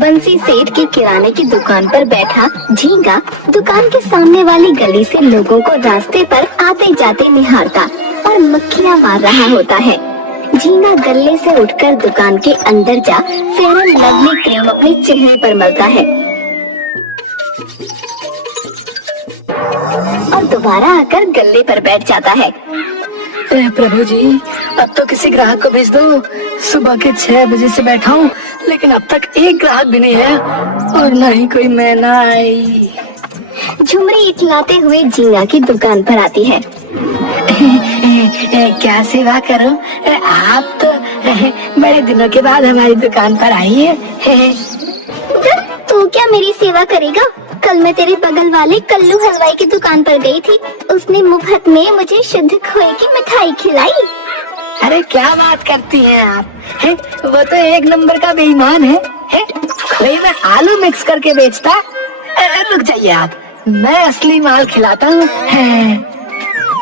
बंसी सेठ की किराने की दुकान पर बैठा झींगा दुकान के सामने वाली गली से लोगों को रास्ते पर आते जाते निहारता और मक्खियाँ मार रहा होता है। झींगा गल्ले से उठकर दुकान के अंदर जा फेयर एंड लवली क्रीम अपने चेहरे पर मलता है और दोबारा आकर गल्ले पर बैठ जाता है। प्रभु जी, अब तो किसी ग्राहक को भेज दो। सुबह के 6 बजे से बैठा हूँ, लेकिन अब तक एक ग्राहक भी नहीं है और न ही कोई मैना आई। झुमरी इतलाते हुए झींगा की दुकान पर आती है। क्या सेवा करूं? आप तो बड़े दिनों के बाद हमारी दुकान पर आई है। तू क्या मेरी सेवा करेगा? कल मैं तेरे बगल वाले कल्लू हलवाई की दुकान पर गई थी। उसने मुफ्त में मुझे शुद्ध खोए की मिठाई खिलाई। अरे क्या बात करती हैं आप? है? वो तो एक नंबर का बेईमान है? खोए में आलू मिक्स करके बेचता। रुक जाइए आप, मैं असली माल खिलाता हूँ।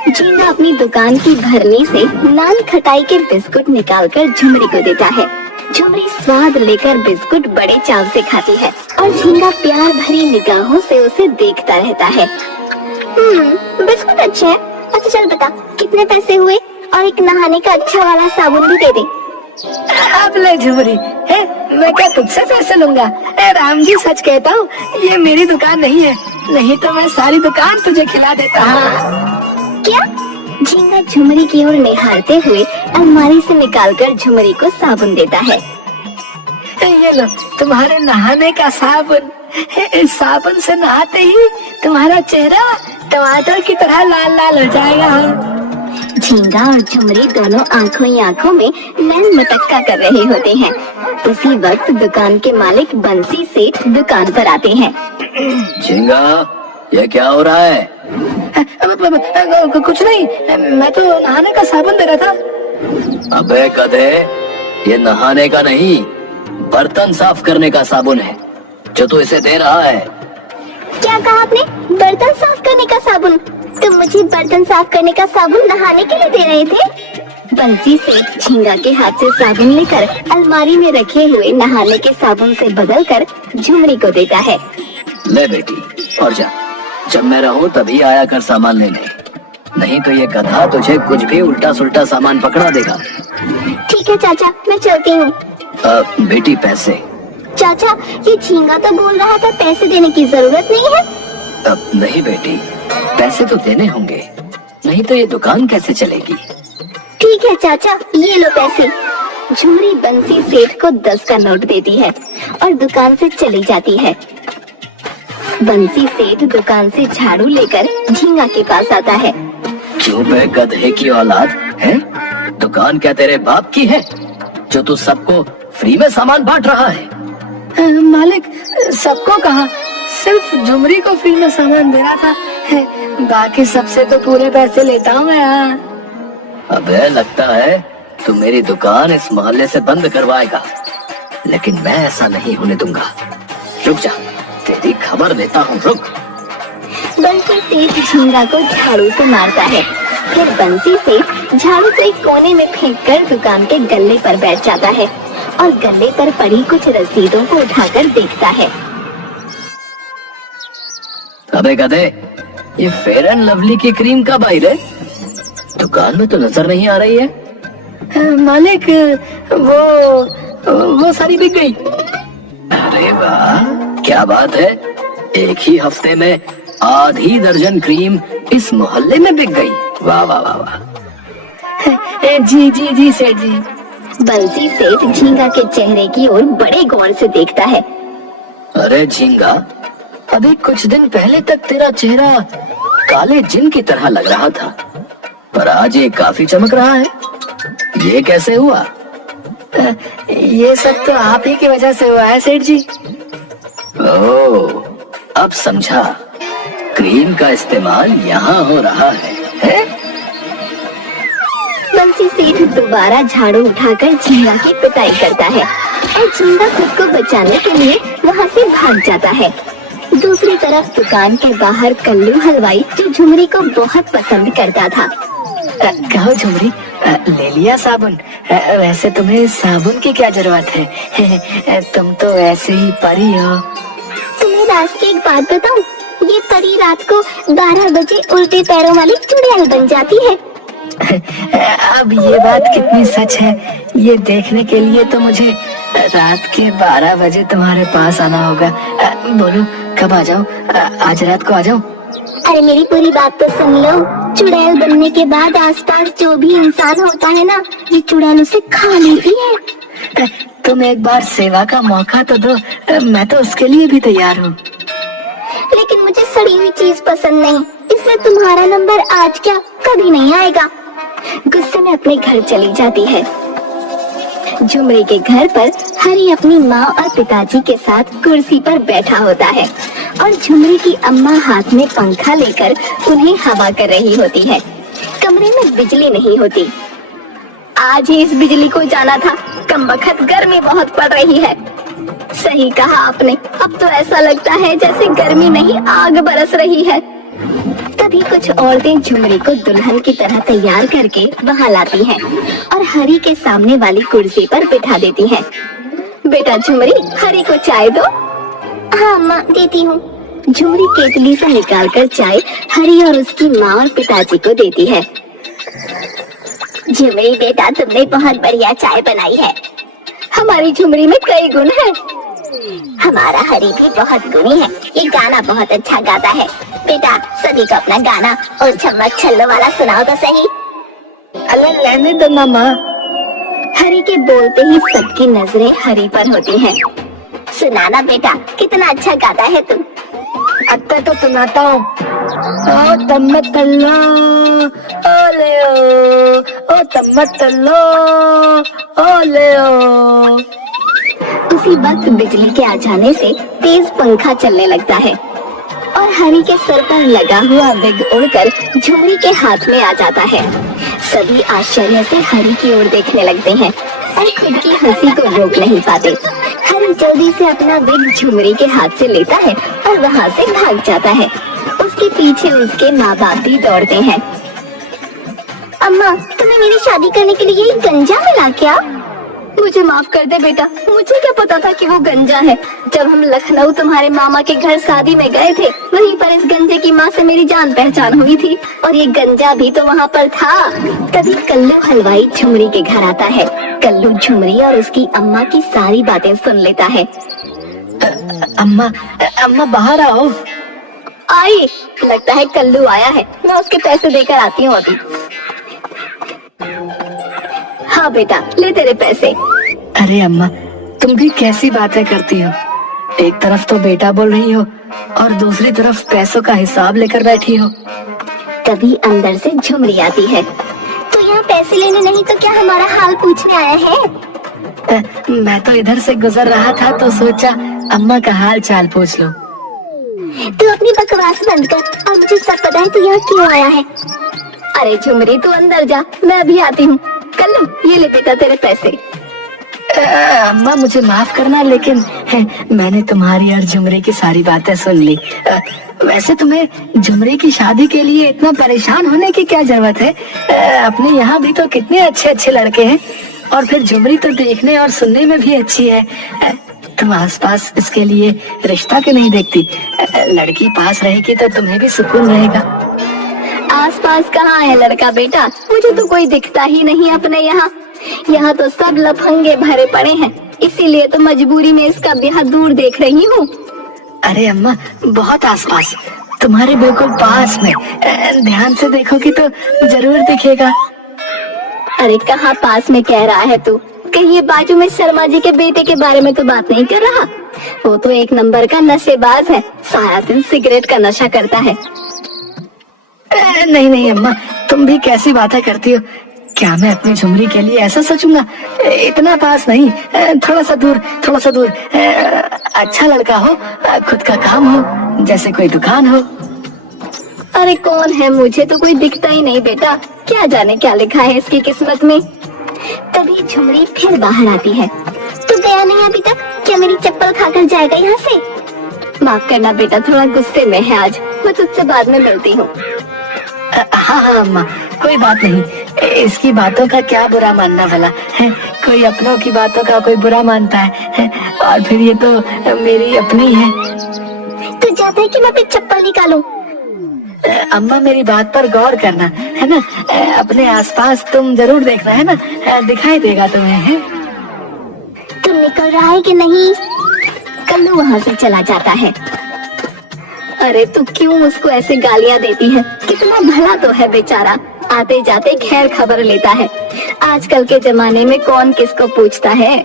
झींगा अपनी दुकान की भरनी से नान खटाई के बिस्कुट निकालकर झुमरी को देता है। झुमरी स्वाद लेकर बिस्कुट बड़े चाव से खाती है और झींगा प्यार भरी निगाहों से उसे देखता रहता है। बिस्कुट अच्छे हैं। अच्छा चल बता, कितने पैसे हुए? और एक नहाने का अच्छा वाला साबुन भी दे दे। अब ले झुमरी, मैं क्या तुझसे पैसे लूंगा? राम जी सच कहता हूँ, ये मेरी दुकान नहीं है, नहीं तो मैं सारी दुकान तुझे खिला देता हूँ। क्या? झींगा झुमरी की ओर निहारते हुए अलमारी से निकालकर झुमरी को साबुन देता है। ये लो तुम्हारे नहाने का साबुन। इस साबुन से नहाते ही तुम्हारा चेहरा टमाटर की तरह लाल लाल हो जाएगा। झींगा और झुमरी दोनों आंखों ही आंखों में नैन मटक्का कर रहे होते हैं। उसी वक्त दुकान के मालिक बंसी सेठ दुकान पर आते हैं। झींगा, ये क्या हो रहा है? कुछ नहीं, मैं तो नहाने का साबुन दे रहा था। अबे गधे, ये नहाने का नहीं, बर्तन साफ करने का साबुन है जो तू इसे दे रहा है। क्या कहा आपने? बर्तन साफ करने का साबुन? तुम मुझे बर्तन साफ करने का साबुन नहाने के लिए दे रहे थे? बंसी सेठ झींगा के हाथ से साबुन लेकर अलमारी में रखे हुए नहाने के साबुन से बदलकर झुमरी को देता है। ले बेटी, और जा, जब मैं रहूं तभी आया कर सामान लेने, नहीं तो ये गधा तुझे कुछ भी उल्टा सुल्टा सामान पकड़ा देगा। ठीक है चाचा, मैं चलती हूँ। बेटी पैसे। चाचा, ये झींगा तो बोल रहा था पैसे देने की जरूरत नहीं है। अब नहीं बेटी, पैसे तो देने होंगे, नहीं तो ये दुकान कैसे चलेगी। ठीक है चाचा, ये लो पैसे। झुमरी बंसी सेठ को 10 का नोट देती है और दुकान से चली जाती है। बंसी सेठ दुकान से झाड़ू लेकर झींगा के पास आता है। क्यों बे गधे की औलाद है? दुकान क्या तेरे बाप की है जो तू सबको फ्री में सामान बांट रहा है? मालिक, सबको कहा, सिर्फ झुमरी को फ्री में सामान दे रहा था। बाकी सबसे तो पूरे पैसे लेता हूँ मैं। अबे लगता है तू मेरी दुकान इस मोहल्ले से बंद करवाएगा, लेकिन मैं ऐसा नहीं होने दूंगा। रुक जा, तेरी खबर लेता हूँ, रुक। बंसी सेठ झींगा को झाड़ू से मारता है। फिर बंसी सेठ झाड़ू को एक कोने में फेंककर दुकान के गल्ले पर बैठ जाता है और गल्ले पर पड़ी कुछ रसीदों को उठाकर देखता है। अबे गधे, ये फेयर एंड लवली की क्रीम कब आई रे? दुकान में तो नजर नहीं आ रही है। मालिक, वो सारी बिक गई। अरे वाह, क्या बात है, एक ही हफ्ते में आधी दर्जन क्रीम इस मोहल्ले में बिक गई। वाह वाह वाह वाह। जी जी जी सेठ जी। बंसी सेठ झींगा के चेहरे की ओर बड़े गौर से देखता है। अरे झींगा, अभी कुछ दिन पहले तक तेरा चेहरा काले जिन की तरह लग रहा था, पर आज ये काफी चमक रहा है। ये कैसे हुआ? ये सब तो आप ही की वजह से हुआ है सेठ जी। ओह, अब समझा, क्रीम का इस्तेमाल यहाँ हो रहा है? बंसी सेठ दोबारा झाड़ू उठाकर झींगा की पिटाई करता है और झींगा खुद को बचाने के लिए वहाँ से भाग जाता है। दूसरी तरफ दुकान के बाहर कल्लू हलवाई, जो झुमरी को बहुत पसंद करता था। कहो झुमरी, ले लिया साबुन? वैसे तुम्हें साबुन की क्या जरूरत है? तुम तो ऐसे ही परी हो। तुम्हें राज की एक बात बताऊं, ये परी रात को 12 बजे उल्टे पैरों वाली चुड़ैल बन जाती है। अब ये बात कितनी सच है, ये देखने के लिए तो मुझे रात के 12 बजे तुम्हारे पास आना होगा। बोलो कब आ जाऊं? आज रात को आ जाऊं? अरे मेरी पूरी बात तो सुन लो। चुड़ैल बनने के बाद आसपास जो भी इंसान होता है ना, ये चुड़ैल उसे खा लेती है। तुम एक बार सेवा का मौका तो दो, मैं तो उसके लिए भी तैयार हूँ। लेकिन मुझे सड़ी हुई चीज पसंद नहीं, इसलिए तुम्हारा नंबर आज क्या कभी नहीं आएगा। गुस्से में अपने घर चली जाती है। झुमरी के घर पर हरी अपनी माँ और पिताजी के साथ कुर्सी पर बैठा होता है और झुमरी की अम्मा हाथ में पंखा लेकर उन्हें हवा कर रही होती है। कमरे में बिजली नहीं होती। आज ही इस बिजली को जाना था, कमबख्त गर्मी बहुत पड़ रही है। सही कहा आपने, अब तो ऐसा लगता है जैसे गर्मी नहीं आग बरस रही है। तभी कुछ औरतें झुमरी को दुल्हन की तरह तैयार करके वहां लाती हैं और हरी के सामने वाली कुर्सी पर बिठा देती हैं। बेटा झुमरी, हरी को चाय दो। हाँ माँ, देती हूँ। झुमरी केतली से निकालकर चाय हरी और उसकी माँ और पिताजी को देती है। झुमरी बेटा, तुमने बहुत बढ़िया चाय बनाई है। हमारी झुमरी में कई गुण हैं। हमारा हरी भी बहुत गुणी है, ये गाना बहुत अच्छा गाता है। बेटा सभी को अपना गाना और चम्मच छल्लो वाला सुनाओ तो सही। अरे लेने दो मामा। हरी के बोलते ही सबकी नजरें हरी पर होती हैं। सुनाना बेटा, कितना अच्छा गाता है तुम। अत्ता तो सुनाता हूँ। ओ तम्मतल्लो, ओले ओ तम्मतल्लो, ओले ओ। उसी वक्त बिजली के आ जाने से तेज पंखा चलने लगता है और हरी के सर पर लगा हुआ विग उड़कर झुमरी के हाथ में आ जाता है। सभी आश्चर्य से हरी की ओर देखने लगते हैं और खुद की हंसी को रोक नहीं पाते। हरी जल्दी से अपना विग झुमरी के हाथ से लेता है और वहाँ से भाग जाता है। उसके पीछे उसके माँ बाप भी दौड़ते हैं। अम्मा, तुम्हें मेरी शादी करने के लिए गंजा मिला क्या? मुझे माफ कर दे बेटा, मुझे क्या पता था कि वो गंजा है। जब हम लखनऊ तुम्हारे मामा के घर शादी में गए थे, वहीं पर इस गंजे की माँ से मेरी जान पहचान हुई थी और ये गंजा भी तो वहाँ पर था। तभी कल्लू हलवाई झुमरी के घर आता है। कल्लू झुमरी और उसकी अम्मा की सारी बातें सुन लेता है। अम्मा बाहर आओ। आई, लगता है कल्लू आया है, मैं उसके पैसे देकर आती हूँ अभी। हाँ बेटा, ले तेरे पैसे। अरे अम्मा, तुम भी कैसी बातें करती हो। एक तरफ तो बेटा बोल रही हो और दूसरी तरफ पैसों का हिसाब लेकर बैठी हो। तभी अंदर से झुमरी आती है। तो यहाँ पैसे लेने नहीं तो क्या हमारा हाल पूछने आया है? मैं तो इधर से गुजर रहा था तो सोचा अम्मा का हाल चाल पूछ लो। तू अपनी बकवास बंद कर और मुझे सब पता है तू यहाँ क्यों आया है। अरे झुमरी, तू अंदर जा, मैं अभी आती हूँ। कल्लू, ये ले बेटा तेरे पैसे। अम्मा मुझे माफ करना, लेकिन मैंने तुम्हारी और झुमरी की सारी बातें सुन ली। वैसे तुम्हें झुमरी की शादी के लिए इतना परेशान होने की क्या जरूरत है? अपने यहाँ भी तो कितने अच्छे अच्छे लड़के हैं और फिर झुमरी तो देखने और सुनने में भी अच्छी है। तुम आसपास इसके लिए रिश्ता क्यों नहीं देखती? लड़की पास रहेगी तो तुम्हें भी सुकून रहेगा। आसपास कहाँ है लड़का बेटा? मुझे तो कोई दिखता ही नहीं अपने यहाँ। यहाँ तो सब लफंगे भरे पड़े हैं, इसीलिए तो मजबूरी में इसका ब्याह दूर देख रही हूँ। अरे अम्मा, बहुत आसपास, तुम्हारे बिल्कुल पास में। ध्यान से देखोगी तो जरूर दिखेगा। अरे कहाँ पास में कह रहा है तू? कहीं ये बाजू में शर्मा जी के बेटे के बारे में तो बात नहीं कर रहा? वो तो एक नंबर का नशेबाज है, सारा दिन सिगरेट का नशा करता है। नहीं नहीं अम्मा, तुम भी कैसी बातें करती हो। क्या मैं अपनी झुमरी के लिए ऐसा सोचूंगा? इतना पास नहीं, थोड़ा सा दूर। अच्छा लड़का हो, खुद का काम हो, जैसे कोई दुकान हो। अरे कौन है? मुझे तो कोई दिखता ही नहीं बेटा, क्या जाने क्या लिखा है इसकी किस्मत में। तभी झुमरी फिर बाहर आती है। तू गया नहीं अभी तक? क्या मेरी चप्पल खाकर जाएगा यहाँ से? माफ करना बेटा, थोड़ा गुस्से में है आज, मैं तुझसे बाद में मिलती हूँ। हाँ अम्मा, कोई बात नहीं, इसकी बातों का क्या बुरा मानना भला है? कोई अपनों की बातों का कोई बुरा मानता है? और फिर ये तो मेरी अपनी है। तू चाहता है कि मैं अपनी चप्पल निकालूं? अम्मा मेरी बात पर गौर करना है ना। अपने आसपास तुम जरूर देखना है ना, दिखाई देगा तुम्हें। है तू निकल रहा है कि नहीं? कल्लू वहाँ से चला जाता है। अरे तू क्यों उसको ऐसे गालियाँ देती है? कितना भला तो है बेचारा, आते जाते खैर खबर लेता है। आजकल के जमाने में कौन किसको पूछता है।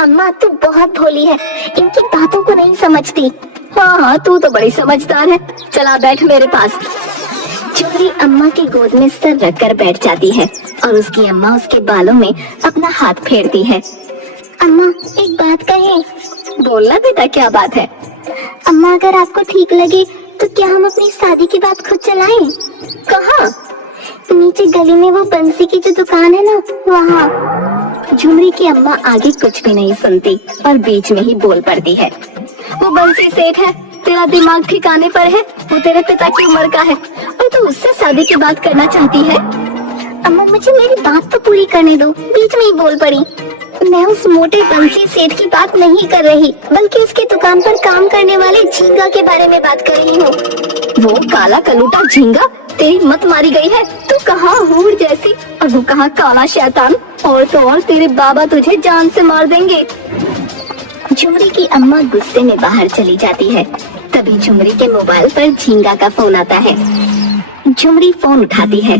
अम्मा तू बहुत भोली है, इनकी बातों को नहीं समझती। हाँ तू तो बड़ी समझदार है, चला बैठ मेरे पास। झुमरी अम्मा की गोद में सर रखकर बैठ जाती है और उसकी अम्मा उसके बालों में अपना हाथ फेरती है। अम्मा एक बात कहें? बोलना बेटा, क्या बात है? अम्मा अगर आपको ठीक लगे तो क्या हम अपनी शादी की बात खुद चलाएं? कहाँ? नीचे गली में वो बंसी की जो दुकान है ना, वहाँ। झुमरी की अम्मा आगे कुछ भी नहीं सुनती और बीच में ही बोल पड़ती है। वो बंसी सेठ है, तेरा दिमाग ठिकाने पर है? वो तेरे पिता की उम्र का है और तू उससे शादी की बात करना चाहती है? अम्मा मुझे मेरी बात तो पूरी करने दो, बीच में ही बोल पड़ी। मैं उस मोटे बंसी सेठ की बात नहीं कर रही, बल्कि उसकी दुकान पर काम करने वाले झींगा के बारे में बात कर रही हूँ। वो काला कलूटा झींगा? तेरी मत मारी गई है। तू कहाँ हूर जैसी और वो कहाँ काला शैतान। और तो और तेरे बाबा तुझे जान से मार देंगे। झुमरी की अम्मा गुस्से में बाहर चली जाती है। तभी झुमरी के मोबाइल पर झींगा का फोन आता है। झुमरी फोन उठाती है।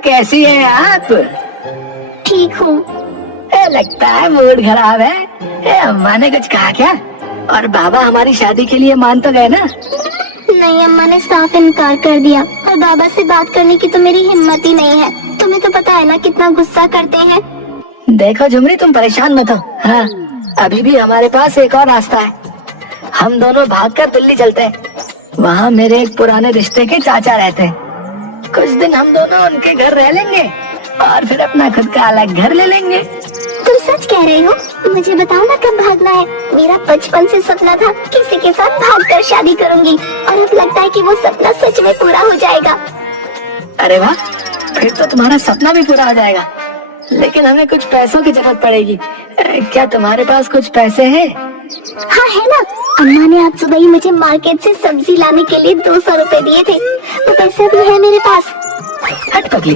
कैसी है आप? ठीक हूँ। लगता है मूड खराब है। अम्मा ने कुछ कहा क्या? और बाबा हमारी शादी के लिए मान तो गए ना? नहीं, अम्मा ने साफ इनकार कर दिया और बाबा से बात करने की तो मेरी हिम्मत ही नहीं है। तुम्हें तो पता है ना कितना गुस्सा करते हैं। देखो झुमरी, तुम परेशान मत हो। हाँ, अभी भी हमारे पास एक और रास्ता है। हम दोनों भागकर दिल्ली चलते हैं। वहाँ मेरे एक पुराने रिश्ते के चाचा रहते हैं। कुछ दिन हम दोनों उनके घर रह लेंगे और फिर अपना खुद का अलग घर ले लेंगे। तुम सच कह रहे हो? मुझे बताओ ना कब भागना है। मेरा बचपन से सपना था किसी के साथ भागकर शादी करूंगी और अब लगता है कि वो सपना सच में पूरा हो जाएगा। अरे वाह, फिर तो तुम्हारा सपना भी पूरा हो जाएगा। लेकिन हमें कुछ पैसों की जरूरत पड़ेगी। क्या तुम्हारे पास कुछ पैसे हैं? हाँ है ना, अम्मा ने आज सुबह ही मुझे मार्केट से सब्जी लाने के लिए 200 रुपए दिए थे। वो पैसे भी है मेरे पास। हट पगली,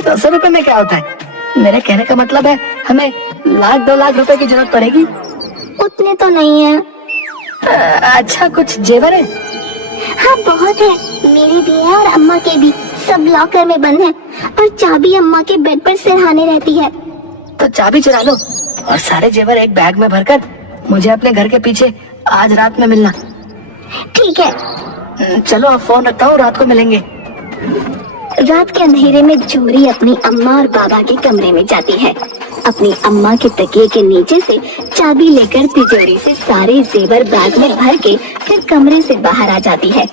200 रुपए में क्या होता है? मेरे कहने का मतलब है हमें 1-2 लाख रुपए की जरूरत पड़ेगी। उतने तो नहीं है। अच्छा, कुछ जेवर है? हाँ बहुत है, मेरे भी है और अम्मा के भी। सब लॉकर में बंद है और चाबी अम्मा के बेड पर सिरहाने रहती है। तो चाबी चुरा लो और सारे जेवर एक बैग में भरकर मुझे अपने घर के पीछे आज रात में मिलना। ठीक है। चलो अब फोन रखता हूँ, रात को मिलेंगे। रात के अंधेरे में झुमरी अपनी अम्मा और बाबा के कमरे में जाती है। अपनी अम्मा के तकिए के नीचे से चाबी लेकर तिजोरी से सारे जेवर बैग में भर के फिर कमरे से बाहर आ जाती है।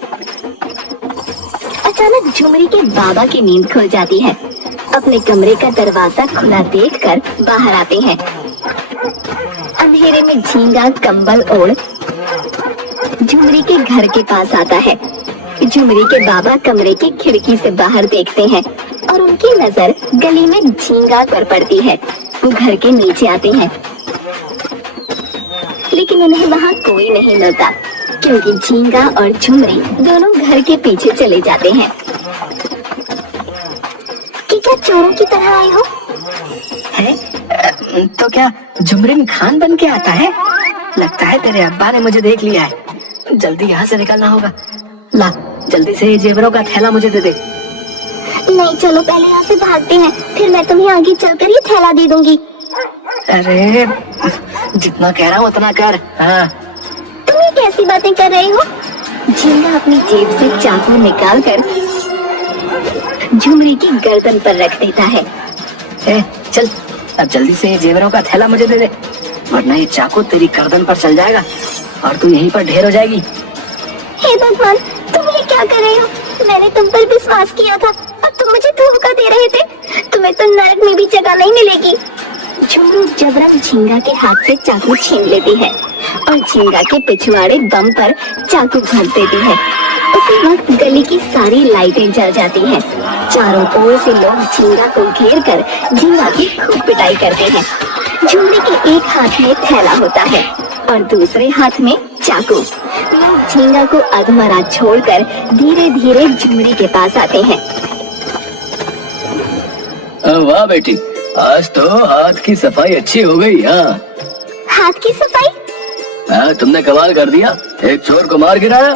अचानक झुमरी के बाबा की नींद खुल जाती है। अपने कमरे का दरवाजा खुला देखकर बाहर आते हैं। अंधेरे में झींगा कंबल ओढ़ झुमरी के घर के पास आता है। झुमरी के बाबा कमरे की खिड़की से बाहर देखते हैं और उनकी नजर गली में झींगा पर पड़ती है। वो घर के नीचे आते हैं, लेकिन उन्हें वहाँ कोई नहीं मिलता क्योंकि झींगा और झुमरी दोनों घर के पीछे चले जाते हैं। कि क्या चोरों की तरह आए हो? तो क्या झुमरीन खान बन के आता है? लगता है तेरे अब्बा ने मुझे देख लिया है। जल्दी यहाँ से निकलना होगा। ला, जल्दी से ये जेवरों का थैला मुझे दे दे। नहीं, चलो पहले यहाँ से भागते हैं, फिर मैं तुम्हें आगे चलकर ये थैला दे दूंगी। अरे जितना कह रहा हूँ उतना कर। हाँ। तुम ये कैसी बातें कर रहे हो? झींगा अपनी जेब से चाकू निकालकर झुमरी की गर्दन पर रख देता है। चल अब जल्दी से ये जेवरों का थैला मुझे दे दे, वरना ये चाकू तेरी गर्दन पर चल जाएगा और तू यहीं पर ढेर हो जाएगी। हे भगवान, तुम ये क्या कर रहे हो? मैंने तुम पर विश्वास किया था और तुम मुझे धोखा दे रहे थे। तुम्हें तो नरक में भी जगह नहीं मिलेगी। झुमरू जबरन झींगा के हाथ से चाकू छीन लेती है और झींगा के पिछवाड़े दम पर चाकू घोंप देती है। उसी वक्त गली की सारी लाइटें जल जाती हैं। चारों ओर से लोग झींगा को घेर कर झींगा की खूब पिटाई करते हैं। झुमरी के एक हाथ में थैला होता है और दूसरे हाथ में चाकू। लोग झींगा को अधमरा छोड़कर धीरे धीरे झुमरी के पास आते हैं। वाह बेटी, आज तो हाथ की सफाई अच्छी हो गई। हाँ, हाथ की सफाई? हाँ, तुमने कमाल कर दिया, एक चोर को मार गिराया।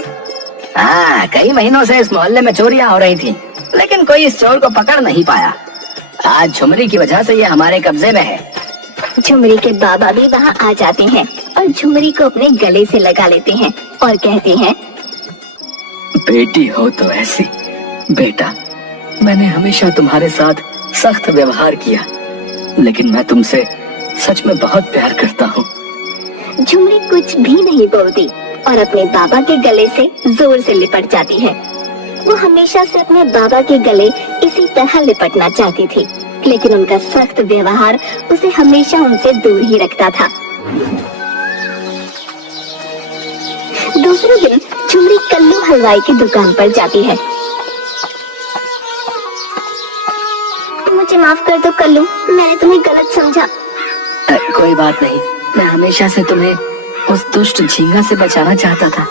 हाँ, कई महीनों से इस मोहल्ले में चोरियां हो रही थी, लेकिन कोई इस चोर को पकड़ नहीं पाया। आज झुमरी की वजह से ये हमारे कब्जे में है। झुमरी के बाबा भी वहाँ आ जाते हैं और झुमरी को अपने गले से लगा लेते हैं और कहते हैं, बेटी हो तो ऐसी। बेटा, मैंने हमेशा तुम्हारे साथ सख्त व्यवहार किया, लेकिन मैं तुमसे सच में बहुत प्यार करता हूँ। झुमरी कुछ भी नहीं बोलती और अपने बाबा के गले से जोर से लिपट जाती है। वो हमेशा से अपने बाबा के गले इसी तरह लिपटना चाहती थी, लेकिन उनका सख्त व्यवहार उसे हमेशा उनसे दूर ही रखता था। दूसरे दिन झुमरी कल्लू हलवाई की दुकान पर जाती है। मुझे माफ कर दो कल्लू, मैंने तुम्हें गलत समझा। कोई बात नहीं, मैं हमेशा से तुम्हें उस दुष्ट झींगा से बचाना चाहता था,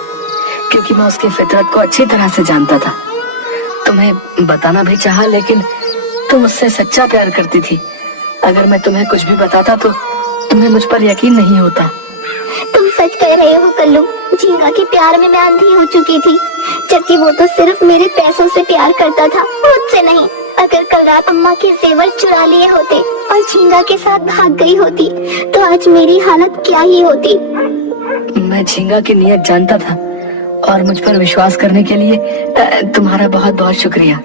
क्योंकि मैं उसकी फितरत को अच्छी तरह से जानता था। तुम्हें बताना भी चाहा, लेकिन तुम उससे सच्चा प्यार करती थी। अगर मैं तुम्हें कुछ भी बताता तो तुम्हें मुझ पर यकीन नहीं होता। तुम सच कह रहे हो कल्लू, झींगा के प्यार में मैं अंधी हो चुकी थी, जबकि वो तो सिर्फ मेरे पैसों से प्यार करता था, मुझसे नहीं। अगर कल रात अम्मा के जेवर चुरा लिए होते और झींगा के साथ भाग गई होती तो आज मेरी हालत क्या ही होती। मैं झींगा की नीयत जानता था और मुझ पर विश्वास करने के लिए तुम्हारा बहुत बहुत शुक्रिया।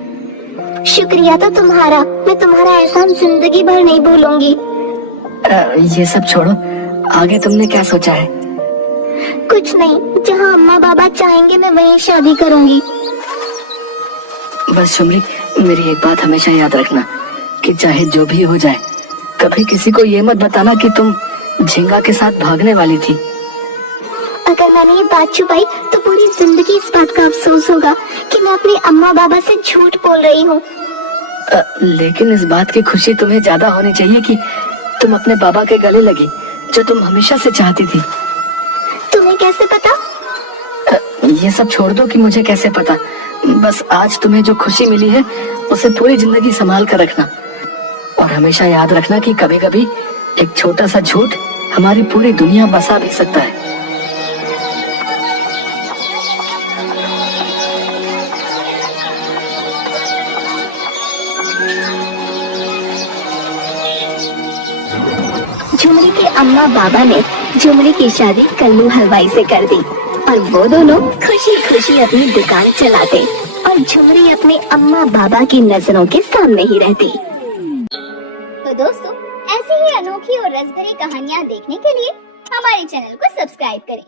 शुक्रिया तो तुम्हारा, मैं तुम्हारा एहसान जिंदगी भर नहीं भूलूंगी। ये सब छोड़ो, आगे तुमने क्या सोचा है? कुछ नहीं, जहाँ अम्मा बाबा चाहेंगे मैं वहीं शादी करूंगी। बस झुमरी, मेरी एक बात हमेशा याद रखना कि चाहे जो भी हो जाए, कभी किसी को ये मत बताना कि तुम झींगा के साथ भागने वाली थी। अगर मैंने ये बात छुपाई तो पूरी जिंदगी इस बात का अफसोस होगा कि मैं अपने अम्मा बाबा से झूठ बोल रही हूँ। लेकिन इस बात की खुशी तुम्हें ज्यादा होनी चाहिए कि तुम अपने बाबा के गले लगी, जो तुम हमेशा से चाहती थी। तुम्हें कैसे पता? ये सब छोड़ दो कि मुझे कैसे पता। बस आज तुम्हें जो खुशी मिली है उसे पूरी जिंदगी संभाल कर रखना, और हमेशा याद रखना कि कभी कभी एक छोटा सा झूठ हमारी पूरी दुनिया बसा भी सकता है। झुमरी के अम्मा बाबा ने झुमरी की शादी कल्लू हलवाई से कर दी और वो दोनों खुशी खुशी अपनी दुकान चलाते और झुमरी अपने अम्मा बाबा की नजरों के सामने ही रहती। तो दोस्तों, ऐसी ही अनोखी और रसभरी कहानियाँ देखने के लिए हमारे चैनल को सब्सक्राइब करें।